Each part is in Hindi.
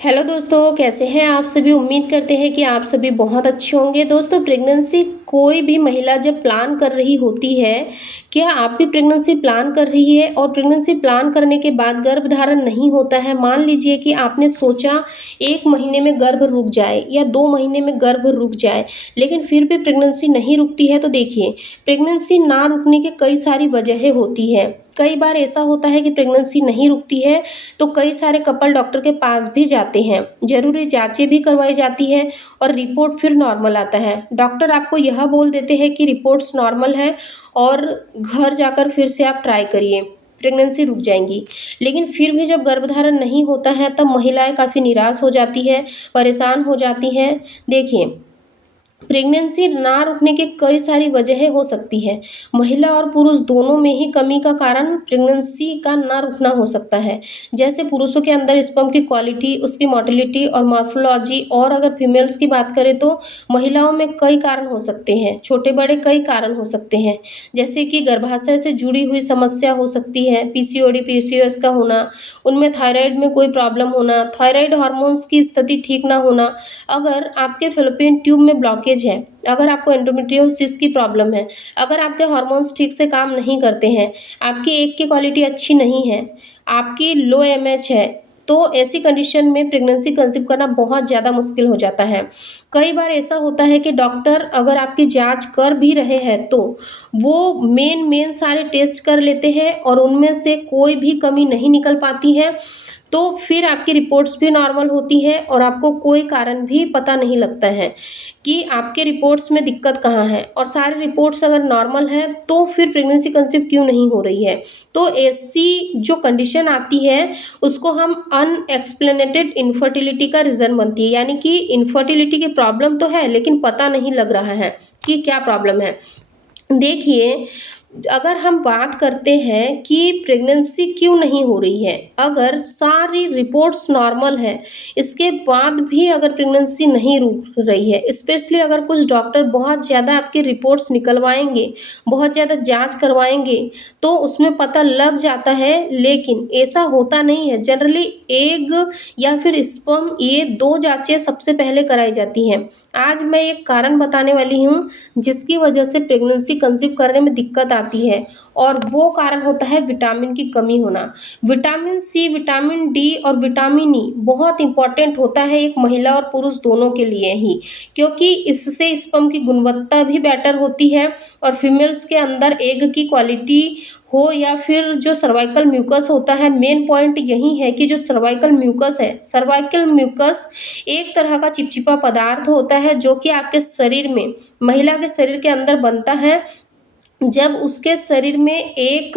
हेलो दोस्तों, कैसे हैं आप सभी। उम्मीद करते हैं कि आप सभी बहुत अच्छे होंगे। दोस्तों, प्रेगनेंसी कोई भी महिला जब प्लान कर रही होती है, क्या आप भी प्रेगनेंसी प्लान कर रही है और प्रेगनेंसी प्लान करने के बाद गर्भधारण नहीं होता है। मान लीजिए कि आपने सोचा 1 महीने में गर्भ रुक जाए या 2 महीने में गर्भ रुक जाए, लेकिन फिर भी प्रेगनेंसी नहीं रुकती है। तो देखिए, प्रेगनेंसी ना रुकने के कई सारी वजहें होती है। कई बार ऐसा होता है कि प्रेगनेंसी नहीं रुकती है, तो कई सारे कपल डॉक्टर के पास भी जाते हैं, ज़रूरी जांचें भी करवाई जाती है और रिपोर्ट फिर नॉर्मल आता है। डॉक्टर आपको यह बोल देते हैं कि रिपोर्ट्स नॉर्मल है और घर जाकर फिर से आप ट्राई करिए, प्रेगनेंसी रुक जाएंगी। लेकिन फिर भी जब गर्भधारण नहीं होता है तब महिलाएं काफ़ी निराश हो जाती है, परेशान हो जाती हैं। देखिए, प्रेगनेंसी ना रुकने की कई सारी वजहें हो सकती है। महिला और पुरुष दोनों में ही कमी का कारण प्रेगनेंसी का ना रुकना हो सकता है। जैसे पुरुषों के अंदर स्पर्म की क्वालिटी, उसकी मोटिलिटी और मॉर्फोलॉजी, और अगर फीमेल्स की बात करें तो महिलाओं में कई कारण हो सकते हैं, छोटे बड़े कई कारण हो सकते हैं। जैसे कि गर्भाशय से जुड़ी हुई समस्या हो सकती है, पीसीओडी पीसीओएस का होना, उनमें थायराइड में कोई प्रॉब्लम होना, थायराइड हार्मोन्स की स्थिति ठीक ना होना, अगर आपके फैलोपियन ट्यूब में ब्लॉकेज है, अगर आपको एंडोमेट्रियोसिस की प्रॉब्लम है, अगर आपके हार्मोन्स ठीक से काम नहीं करते हैं, आपकी एग की क्वालिटी अच्छी नहीं है, आपकी लो एमएच है, तो ऐसी कंडीशन में प्रेगनेंसी कंसीव करना बहुत ज़्यादा मुश्किल हो जाता है। कई बार ऐसा होता है कि डॉक्टर अगर आपकी जांच कर भी रहे हैं तो वो मेन सारे टेस्ट कर लेते हैं और उनमें से कोई भी कमी नहीं निकल पाती है, तो फिर आपकी रिपोर्ट्स भी नॉर्मल होती है और आपको कोई कारण भी पता नहीं लगता है कि आपके रिपोर्ट्स में दिक्कत कहाँ है। और सारी रिपोर्ट्स अगर नॉर्मल है तो फिर प्रेगनेंसी कंसीव क्यों नहीं हो रही है। तो ऐसी जो कंडीशन आती है उसको हम अनएक्सप्लेनेटेड इनफर्टिलिटी का रीज़न बनती है, यानी कि इनफर्टिलिटी की प्रॉब्लम तो है लेकिन पता नहीं लग रहा है कि क्या प्रॉब्लम है। देखिए, अगर हम बात करते हैं कि प्रेगनेंसी क्यों नहीं हो रही है, अगर सारी रिपोर्ट्स नॉर्मल है, इसके बाद भी अगर प्रेगनेंसी नहीं रुक रही है, स्पेशली अगर कुछ डॉक्टर बहुत ज़्यादा आपकी रिपोर्ट्स निकलवाएंगे, बहुत ज़्यादा जांच करवाएंगे, तो उसमें पता लग जाता है। लेकिन ऐसा होता नहीं है। जनरली एग या फिर स्पर्म, ये 2 जांचें सबसे पहले कराई जाती हैं। आज मैं एक कारण बताने वाली हूँ जिसकी वजह से प्रेगनेंसी कंसीव करने में दिक्कत आती है, और वो कारण होता है विटामिन की कमी होना। विटामिन सी, विटामिन डी और विटामिन ई बहुत इंपॉर्टेंट होता है एक महिला और पुरुष दोनों के लिए ही, क्योंकि इससे स्पर्म की गुणवत्ता भी बेटर होती है और फीमेल्स के अंदर एग की क्वालिटी हो या फिर जो सर्वाइकल म्यूकस होता है। मेन पॉइंट यही है कि जो सर्वाइकल म्यूकस है, सर्वाइकल म्यूकस एक तरह का चिपचिपा पदार्थ होता है जो कि आपके शरीर में, महिला के शरीर के अंदर बनता है। जब उसके शरीर में एक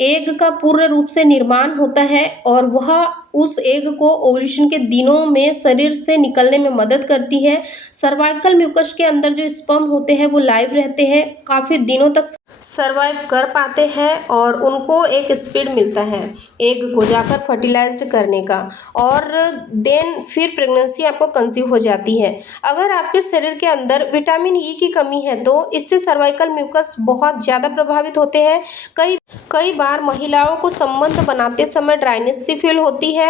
एग का पूर्ण रूप से निर्माण होता है और वह उस एग को ओव्यूलेशन के दिनों में शरीर से निकलने में मदद करती है। सर्वाइकल म्यूकस के अंदर जो स्पर्म होते हैं वो लाइव रहते हैं, काफ़ी दिनों तक सर्वाइव कर पाते हैं और उनको एक स्पीड मिलता है एग को जाकर फर्टिलाइज्ड करने का, और देन फिर प्रेगनेंसी आपको कंसीव हो जाती है। अगर आपके शरीर के अंदर विटामिन ई की कमी है तो इससे सर्वाइकल म्यूकस बहुत ज़्यादा प्रभावित होते हैं। कई कई बार महिलाओं को संबंध बनाते समय ड्राइनेस सी फील होती है।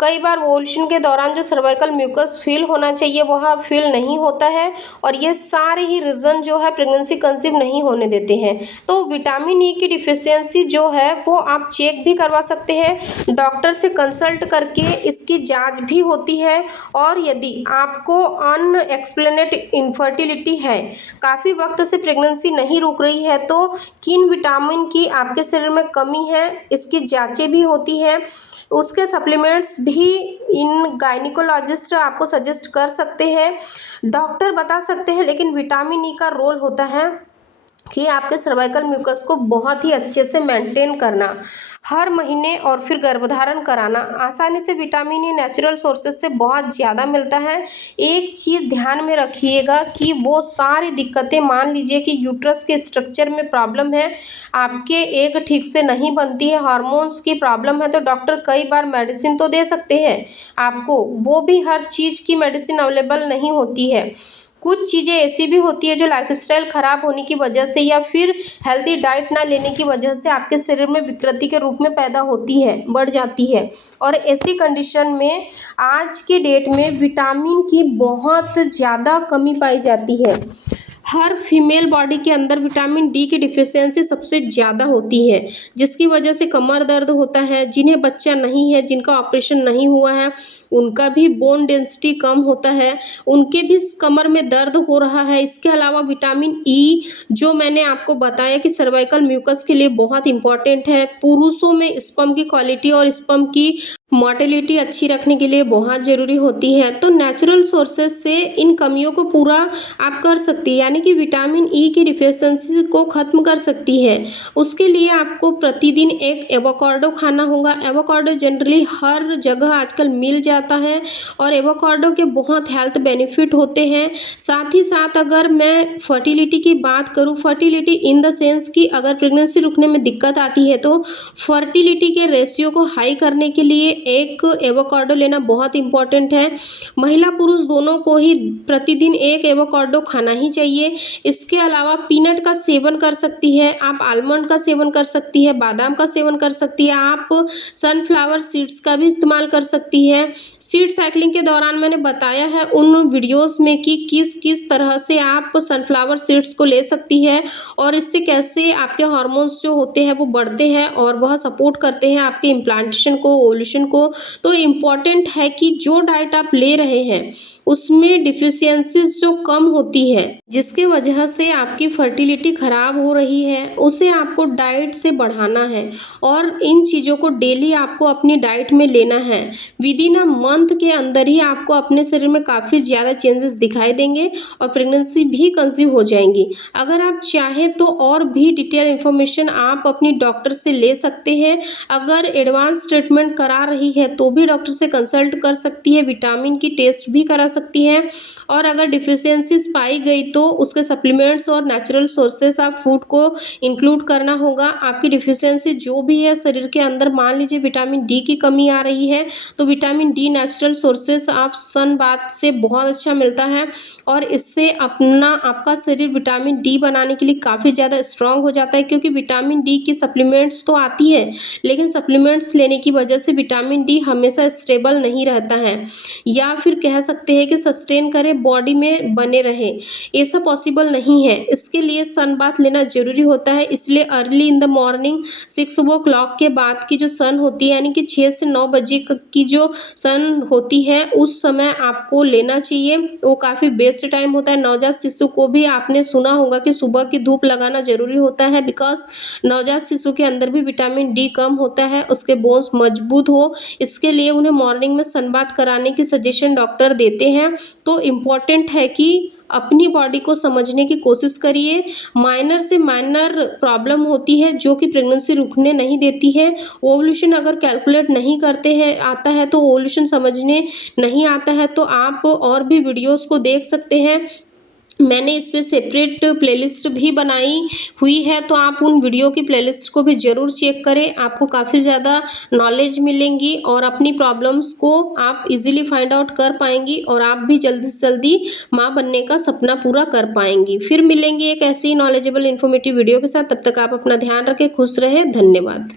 कई बार ओवुलेशन के दौरान जो सर्वाइकल म्यूकस फील होना चाहिए वह फील नहीं होता है, और ये सारे ही रीज़न जो है प्रेगनेंसी कंसीव नहीं होने देते हैं। तो विटामिन ई की डिफिशियंसी जो है वो आप चेक भी करवा सकते हैं, डॉक्टर से कंसल्ट करके इसकी जांच भी होती है। और यदि आपको अनएक्सप्लेनेड इनफर्टिलिटी है, काफ़ी वक्त से प्रेगनेंसी नहीं रुक रही है, तो किन विटामिन की आपके शरीर में कमी है इसकी जांचें भी होती है। उसके सप्लीमेंट्स भी इन गायनिकोलॉजिस्ट आपको सजेस्ट कर सकते हैं, डॉक्टर बता सकते हैं। लेकिन विटामिन ई का रोल होता है कि आपके सर्वाइकल म्यूकस को बहुत ही अच्छे से मेंटेन करना, हर महीने और फिर गर्भधारण कराना। आसानी से विटामिन ई नेचुरल सोर्सेज से बहुत ज़्यादा मिलता है। एक चीज़ ध्यान में रखिएगा कि वो सारी दिक्कतें, मान लीजिए कि यूट्रस के स्ट्रक्चर में प्रॉब्लम है, आपके एग ठीक से नहीं बनती है, हार्मोन्स की प्रॉब्लम है, तो डॉक्टर कई बार मेडिसिन तो दे सकते हैं आपको, वो भी हर चीज़ की मेडिसिन अवेलेबल नहीं होती है। कुछ चीज़ें ऐसी भी होती है जो लाइफस्टाइल ख़राब होने की वजह से या फिर हेल्दी डाइट ना लेने की वजह से आपके शरीर में विकृति के रूप में पैदा होती है, बढ़ जाती है। और ऐसी कंडीशन में आज की डेट में विटामिन की बहुत ज़्यादा कमी पाई जाती है। हर फीमेल बॉडी के अंदर विटामिन डी की डिफिशियंसी सबसे ज़्यादा होती है, जिसकी वजह से कमर दर्द होता है। जिन्हें बच्चा नहीं है, जिनका ऑपरेशन नहीं हुआ है, उनका भी बोन डेंसिटी कम होता है, उनके भी कमर में दर्द हो रहा है। इसके अलावा विटामिन ई, जो मैंने आपको बताया कि सर्वाइकल म्यूकस के लिए बहुत इंपॉर्टेंट है, पुरुषों में स्पर्म की क्वालिटी और स्पर्म की मोटिलिटी अच्छी रखने के लिए बहुत ज़रूरी होती है। तो नेचुरल सोर्सेज से इन कमियों को पूरा आप कर सकती है, यानी कि विटामिन ई की डिफिशियंसी को ख़त्म कर सकती है। उसके लिए आपको प्रतिदिन एक एवोकाडो खाना होगा। एवोकाडो जनरली हर जगह आजकल मिल जाता है और एवोकाडो के बहुत हेल्थ बेनिफिट होते हैं। साथ ही साथ अगर मैं फर्टिलिटी की बात करूँ, फर्टिलिटी इन द सेंस कि अगर प्रेगनेंसी रुकने में दिक्कत आती है तो फर्टिलिटी के रेशियो को हाई करने के लिए एक एवोकाडो लेना बहुत इंपॉर्टेंट है। महिला पुरुष दोनों को ही प्रतिदिन एक एवोकाडो खाना ही चाहिए। इसके अलावा पीनट का सेवन कर सकती है आप, आलमंड का सेवन कर सकती है, बादाम का सेवन कर सकती है आप, सनफ्लावर सीड्स का भी इस्तेमाल कर सकती है। सीड साइकिलिंग के दौरान मैंने बताया है उन वीडियोस में कि किस किस तरह से आप सनफ्लावर सीड्स को ले सकती है और इससे कैसे आपके हार्मोन्स जो होते हैं वो बढ़ते हैं और वह सपोर्ट करते हैं आपके इम्प्लांटेशन को, ओव्यूलेशन को। तो इम्पॉर्टेंट है कि जो डाइट आप ले रहे हैं उसमें डिफिशियंसीज जो कम होती है, जिसके वजह से आपकी फर्टिलिटी खराब हो रही है, उसे आपको डाइट से बढ़ाना है और इन चीज़ों को डेली आपको अपनी डाइट में लेना है। विद इन अ मंथ के अंदर ही आपको अपने शरीर में काफ़ी ज़्यादा चेंजेस दिखाई देंगे और प्रेगनेंसी भी कंसीव हो जाएंगी। अगर आप चाहें तो और भी डिटेल इन्फॉर्मेशन आप अपनी डॉक्टर से ले सकते हैं। अगर एडवांस ट्रीटमेंट करा रही है तो भी डॉक्टर से कंसल्ट कर सकती है, विटामिन की टेस्ट भी करा सकती है और अगर डिफिशियंसीज पाई गई तो उसके सप्लीमेंट्स और नेचुरल सोर्सेस आप फूड को इंक्लूड करना होगा। आपकी डिफिशियंसी जो भी है शरीर के अंदर, मान लीजिए विटामिन डी की कमी आ रही है तो विटामिन डी नेचुरल सोर्सेस आप सन बाथ से बहुत अच्छा मिलता है और इससे आपका शरीर विटामिन डी बनाने के लिए काफ़ी ज़्यादा स्ट्रांग हो जाता है, क्योंकि विटामिन डी की सप्लीमेंट्स तो आती है लेकिन सप्लीमेंट्स लेने की वजह से विटामिन डी हमेशा स्टेबल नहीं रहता है या फिर कह सकते हैं कि सस्टेन करे, बॉडी में बने रहे, ऐसा पॉसिबल नहीं है। इसके लिए सन बाथ लेना ज़रूरी होता है। इसलिए अर्ली इन द मॉर्निंग 6 के बाद की जो सन होती है, यानी कि 6 से 9 बजे की जो सन होती है उस समय आपको लेना चाहिए। वो काफ़ी बेस्ट टाइम होता है। नवजात शिशु को भी आपने सुना होगा कि सुबह की धूप लगाना ज़रूरी होता है, बिकॉज नवजात शिशु के अंदर भी विटामिन डी कम होता है, उसके बोन्स मजबूत हो, इसके लिए उन्हें मॉर्निंग में सनबाथ कराने की सजेशन डॉक्टर देते हैं। तो इम्पॉर्टेंट है कि अपनी बॉडी को समझने की कोशिश करिए। माइनर से माइनर प्रॉब्लम होती है जो कि प्रेगनेंसी रुकने नहीं देती है। ओवुलेशन अगर कैलकुलेट नहीं करते हैं आता है तो ओवुलेशन समझने नहीं आता है तो आप और भी वीडियोस को देख सकते हैं। मैंने इस पे सेपरेट प्लेलिस्ट भी बनाई हुई है, तो आप उन वीडियो की प्लेलिस्ट को भी ज़रूर चेक करें। आपको काफ़ी ज़्यादा नॉलेज मिलेंगी और अपनी प्रॉब्लम्स को आप इजीली फाइंड आउट कर पाएंगी और आप भी जल्दी से जल्दी माँ बनने का सपना पूरा कर पाएंगी। फिर मिलेंगे एक ऐसी नॉलेजेबल इन्फॉर्मेटिव वीडियो के साथ। तब तक आप अपना ध्यान रखें, खुश रहें, धन्यवाद।